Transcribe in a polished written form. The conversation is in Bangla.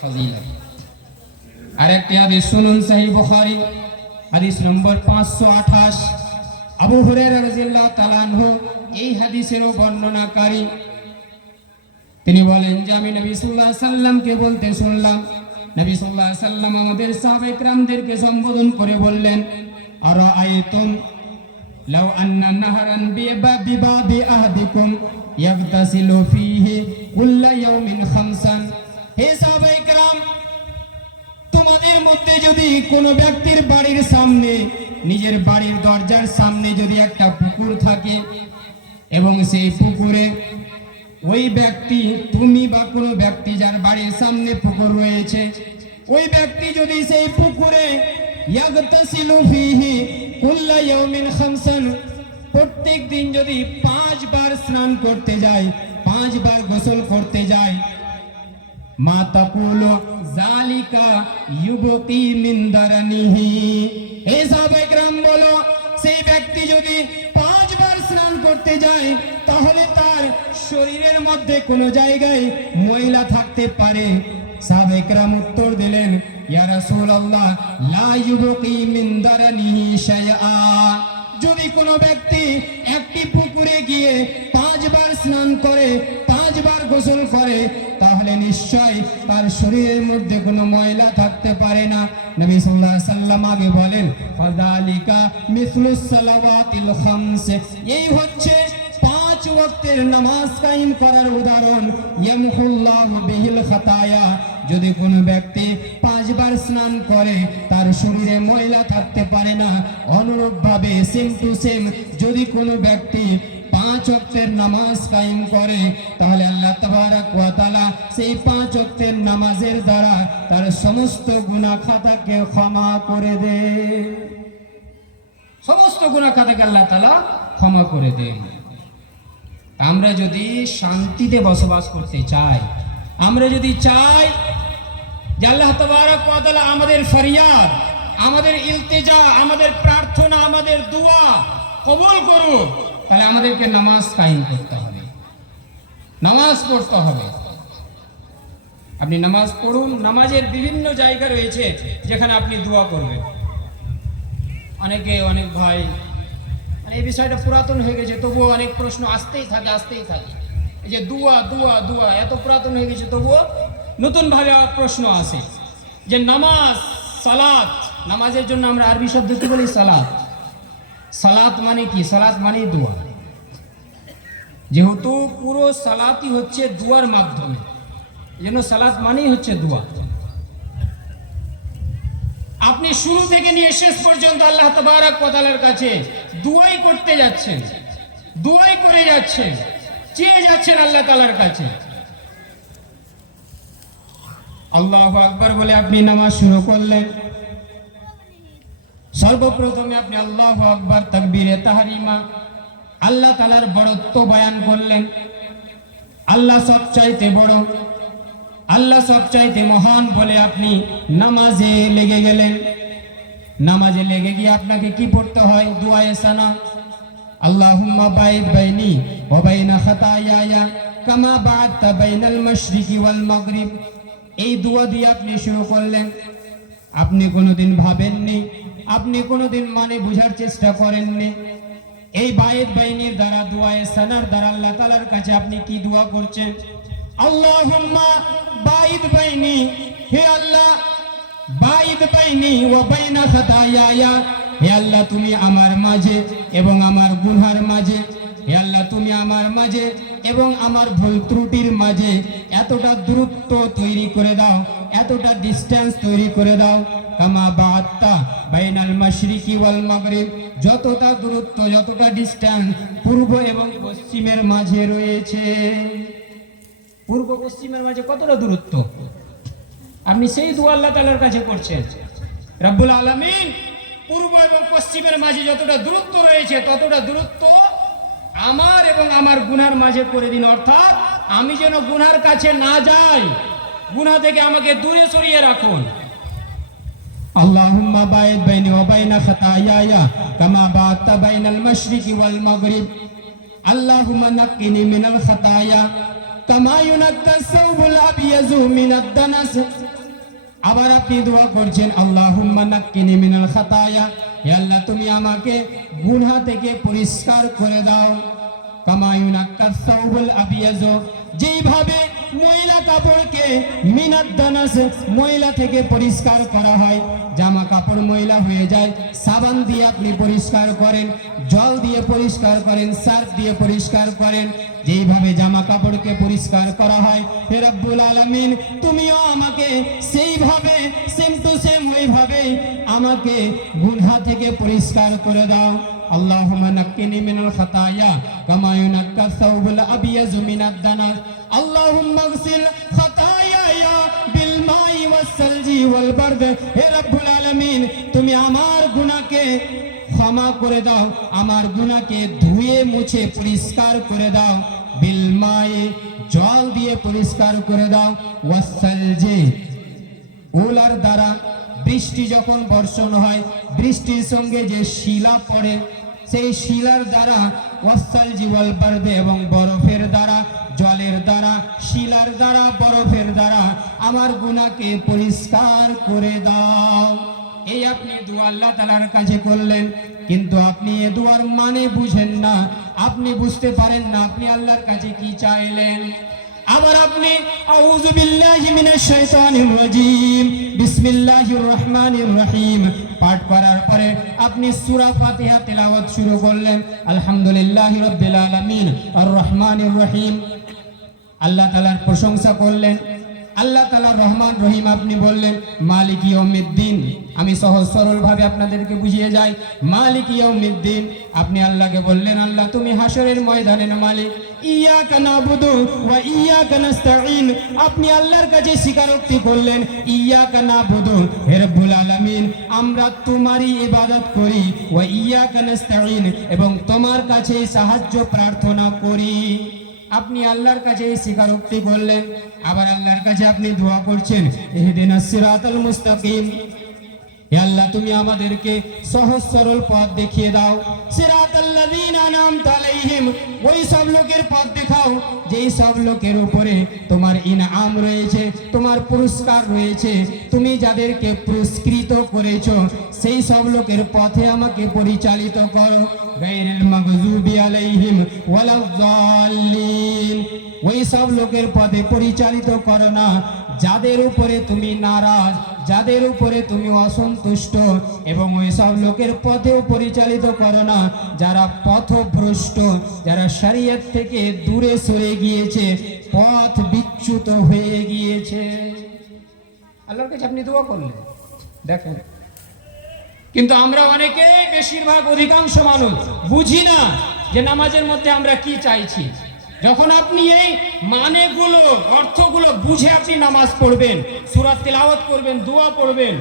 ফজিলত। আরেকটি হাদিস শুনুন, সহিহ বুখারী হাদিস নম্বর 528। আবু হুরায়রা রাদিয়াল্লাহু তাআলা আনহু এই হাদিসেরও বর্ণনাকারী। তিনি বলেন যে আমি নবী সাল্লাল্লাহু আলাইহি সাল্লামকে বলতে শুনলাম, নবী সাল্লাল্লাহু আলাইহি সাল্লাম আমাদের সাহাবায়ে কেরামদেরকে সম্বোধন করে বললেন, আরাআইতুম লাউ আন্না নাহরান বিবাবি আহাদিকুম ইয়াগতাসিলু ফীহি কুল্লা ইয়াউমিন খামসান। হে সাহাবায়ে কেরাম, তোমাদের মধ্যে যদি কোনো ব্যক্তির বাড়ির সামনে, নিজের বাড়ির দরজার সামনে যদি একটা পুকুর থাকে এবং সেই পুকুরে ওই ব্যক্তি, তুমি বা কোনো ব্যক্তি যার বাড়ির সামনে পুকুর রয়েছে, ওই ব্যক্তি যদি সেই পুকুরে ইয়াগতাসিলু ফীহি কুল্লা ইয়াউমিন খামসান, প্রত্যেক দিন যদি 5 বার স্নান করতে যায়, 5 বার গোসল করতে যায়, মা তাকুলু যালিকা ইউবতি মিন দারানিহি। এই সাহাবায়ে কেরাম বলো, সেই ব্যক্তি যদি 5 বার স্নান করতে যায় তাহলে তার শরীরের মধ্যে কোনো জায়গায় ময়লা থাকতে পারে। সাহাবায়ে কেরাম উত্তর দিলেন, ইয়া রাসূলুল্লাহ লা ইউবতি মিন দারানিহি শাইআ। যদি কোনো ব্যক্তি একটি পুকুরে গিয়ে 5 বার স্নান করে, 5 বার গোসল করে, তাহলে নিশ্চয় তার শরীরের মধ্যে কোনো ময়লা থাকতে পারে না। নবী সাল্লাল্লাহু আলাইহি সাল্লাম আগে বলেন, ফাযালিকা মিসলুস সালাওয়াতিল খামস, এই হচ্ছে 5 ওয়াক্তের নামাজ কায়েম করার উদাহরণ। ইয়ামহুল্লাহু বিহিল খাতায়া, যদি কোনো ব্যক্তি 5 বার স্নান করে তার শরীরে ময়লা থাকতে পারে না। অনুরূপভাবে সেম টু সেম যদি কোনো ব্যক্তি 5 ওয়াক্তের নামাজ কায়েম করে তাহলে আল্লাহ তাবারক ওয়া তাআলা সেই 5 ওয়াক্তের নামাজের দ্বারা তার সমস্ত গুনাহ খাতাকে ক্ষমা করে দেন। সমস্ত গুনাহ খাতাকে আল্লাহ তাআলা ক্ষমা করে দেন। আমরা যদি শান্তিতে বসবাস করতে চাই, আমরা যদি চাই যে আল্লাহ তাবারক ওয়া তাআলা আমাদের ফরিয়াদ, আমাদের ইলতিজা, আমাদের প্রার্থনা, আমাদের দোয়া কবুল করুন, তাহলে আমাদেরকে নামাজ কায়েম করতে হবে, নামাজ পড়তে হবে। আপনি নামাজ পড়ুন, নামাজের বিভিন্ন জায়গা রয়েছে যেখানে আপনি দোয়া করবেন। অনেক ভাই এই বিষয়টা পুরাতন হয়ে গেছে, তবুও অনেক প্রশ্ন আসতেই থাকে। এই যে দোয়া দোয়া দোয়া এত পুরাতন হয়ে গেছে, তবুও নতুন ভাবে প্রশ্ন আসে যে নামাজ, সালাত, নামাজের জন্য আমরা আরবি শব্দ কি বলি? সালাত। সালাত মানে কি? সালাত মানে দোয়া। যেহেতু পুরো সালাতই হচ্ছে দোয়ার মাধ্যমে, এজন্য সালাত মানেই হচ্ছে দোয়া। আপনি শুরু থেকে নিয়ে শেষ পর্যন্ত আল্লাহ তাবারক ওয়া তাআলার কাছে দোয়াই করতে যাচ্ছেন, দোয়াই করে যাচ্ছেন, চেয়ে যাচ্ছেন আল্লাহ তাআলার কাছে। আল্লাহু আকবার বলে আপনি নামাজ শুরু করলেন, সর্বপ্রথমে আপনি আল্লাহু আকবার তাকবীরে তাহরিমা আল্লাহ তাআলার বড়ত্ব বয়ান করলেন। আল্লাহ সবচাইতে বড়, আল্লাহ সবচাইতে মহান বলে আপনি নামাজে লেগে গেলেন। নামাজে লেগে গিয়ে আপনাকে কি পড়তে হয়? দুআয়ে সানা, আল্লাহুম্মা বাইদ বাইনি ওয়া বাইনা খাতায়ায়া কামা বা'আদতা বাইনাল মাশরিকি ওয়াল মাগরিব। এই দোয়া দিয়ে আপনি শুরু করলেন। আপনি কোনোদিন ভাবেননি, আপনি কোনোদিন মানে বোঝার চেষ্টা করেননি এই বাইদ বাইনির দ্বারা, দুআয়ে সানার দ্বারা আল্লাহ তাআলার কাছে আপনি কি দোয়া করছেন? আল্লাহুম্মা বাইদ বাইনি, হে আল্লাহ বাইদ বাইনি ওয়া বাইনা খাতায়ায়া, হে আল্লাহ তুমি আমার মাঝে এবং আমার গুনার মাঝে, হে আল্লাহ তুমি আমার মাঝে এবং আমার ভুল ত্রুটির মাঝে এতটা দূরত্ব তৈরি করে দাও, এতটা ডিসটেন্স তৈরি করে দাও। কামা বা'আদতা বাইনাল মাশরিকি ওয়াল মাগরিব, যতটা দূরত্ব, যতটা ডিসটেন্স পূর্ব এবং পশ্চিমের মাঝে রয়েছে। পূর্ব পশ্চিমের মাঝে কতটা দূরত্ব, আপনি সেই দোয়া আল্লাহ তাআলার কাছে করছেন। রব্বুল আলামিন পূর্ব এবং পশ্চিমের মাঝে যতটা দূরত্ব রয়েছে ততটা দূরত্ব আমার এবং আমার গুনার মাঝে করে দিন, অর্থাৎ আমি যেন গুনার কাছে না যাই, গুনাহ থেকে আমাকে দূরে সরিয়ে রাখুন। আল্লাহুম্মা বাইদ বাইনি ওয়া বাইনা খাতায়ায়া কামা বা'আদতা বাইনাল মাশরিকি ওয়াল মাগরিব, আল্লাহুম্মা নাক্কিনি মিনাল খাতায়া কামা ইউনাক্কাস সাওবুল আবিয়াযু মিনাদ দানাস। আবার আপনি দোয়া করছেন আল্লাহুম্মা নাক্কিনি মিনাল খাতায়া, হে আল্লাহ তুমি আমাকে গুনাহ থেকে পরিষ্কার করে দাও। কামা ইউনাক্কাস সাওবুল আবিয়াযু, যেইভাবে ময়লা কাপড়কে মিনাদ দানাস ময়লা থেকে পরিষ্কার করা হয়, জামা কাপড় ময়লা হয়ে যায়, সাবান দিয়ে আপনি পরিষ্কার করেন, জল দিয়ে পরিষ্কার করেন, সার্ফ দিয়ে পরিষ্কার করেন, যেইভাবে জামা কাপড়কে পরিষ্কার করা হয়, হে রব্বুল আলামিন তুমিও আমাকে সেইভাবে সেম টু সেম ওইভাবে আমাকে গুনাহ থেকে পরিষ্কার করে দাও। আল্লাহুম্মা নাক্কিনি মিনাল খাতায়া কামা ইউনাক্কাস সাওবুল আবিয়াযু মিনাদ দানাস। আল্লাহুম্মা গসিল খাতায়ায়া বিল মাই ওয়াস সালজি ওয়াল বারদ। হে রব্বুল আলামিন তুমি আমার গুনাহকে ক্ষমা করে দাও, আমার গুনাহকে ধুয়ে মুছে পরিষ্কার করে দাও। বিল মাই জল দিয়ে পরিষ্কার করে দাও, ওয়াস সালজি ওলার দ্বারা, বৃষ্টি যখন বর্ষণ হয় বৃষ্টির সঙ্গে যে শিলা পড়ে সেই শিলার দ্বারা, ওয়াসালজি ওয়াল বারদ এবং বরফের দ্বারা, জলের দ্বারা, শিলার দ্বারা, বরফের দ্বারা আমার গুনাহকে পরিষ্কার করে দাও। এই আপনি দোয়া আল্লাহ তাআলার কাছে করলেন, কিন্তু আপনি এই দোয়ার মানে বুঝেন না, আপনি বুঝতে পারেন না আপনি আল্লাহর কাছে কি চাইলেন। আবার আপনি আউযু বিল্লাহি মিনাশ শাইতানির রাজীম বিসমিল্লাহির রহমানির রহিম পাঠ করার পরে আপনি সূরা ফাতিহা তেলাওয়াত শুরু করলেন। আলহামদুলিল্লাহি রাব্বিল আলামিন আর রহমানির রহিম, আল্লাহ তাআলার প্রশংসা করলেন। আল্লাহ তাআলা রহমান রহিম আপনি বললেন। মালিক ইয়াউমিদ্দিন, আমি সহজ সরল ভাবে আপনাদেরকে বুঝিয়ে যাই। মালিক ইয়াউমিদ্দিন, আপনি আল্লাহকে বললেন আল্লাহ তুমি হাসরের ময়দানের মালিক। ইয়াকা নাবুদু ওয়া ইয়াকা নাস্তাঈন, আপনি আল্লাহর কাছে স্বীকারোক্তি করলেন ইয়াকা নাবুদু, হে রব্বুল আলামিন আমরা তোমারই ইবাদত করি, ওয়া ইয়াকা নাস্তাঈন এবং তোমার কাছে সাহায্য প্রার্থনা করি। আপনি আল্লাহর কাছে স্বীকারোক্তি করলেন। আবার আল্লাহর কাছে আপনি দোয়া করছেন ইহদিনাস সিরাতাল মুস্তাকিম, হে আল্লাহ তুমি আমাদেরকে সহজ সরল পথ দেখিয়ে দাও। সিরাতাল্লাযীনা আনআমতা আলাইহিম, ওই সব লোকের পথ দেখাও যেই সব লোকের উপরে তোমার ইনআম রয়েছে, তোমার পুরস্কার রয়েছে, তুমি যাদেরকে পুরস্কৃত করেছো সেই সব লোকের পথে আমাকে পরিচালিত করো। গায়রিল মাগযুবি আলাইহিম ওয়ালাদ-দাল্লিন, ওই সব লোকের পথে পরিচালিত করো না যাদের উপরে তুমি নারাজ, যাদের উপরে তুমি অসন্তুষ্ট, এবং ওই সব লোকের পথেও পরিচালিত করো না যারা পথভ্রষ্ট, যারা শরীয়ত থেকে দূরে সরে গিয়েছে, পথ বিচ্যুত হয়ে গিয়েছে। আল্লাহর কাছে আপনি দোয়া করলেন, দেখেন। কিন্তু আমরা অনেকে, বেশিরভাগ অধিকাংশ মানুষ বুঝি না যে নামাজের মধ্যে আমরা কি চাইছি। যখন আপনি এই মানেগুলো, অর্থগুলো বুঝে আপনি নামাজ পড়বেন, সূরা তেলাওয়াত করবেন, দোয়া পড়বেন,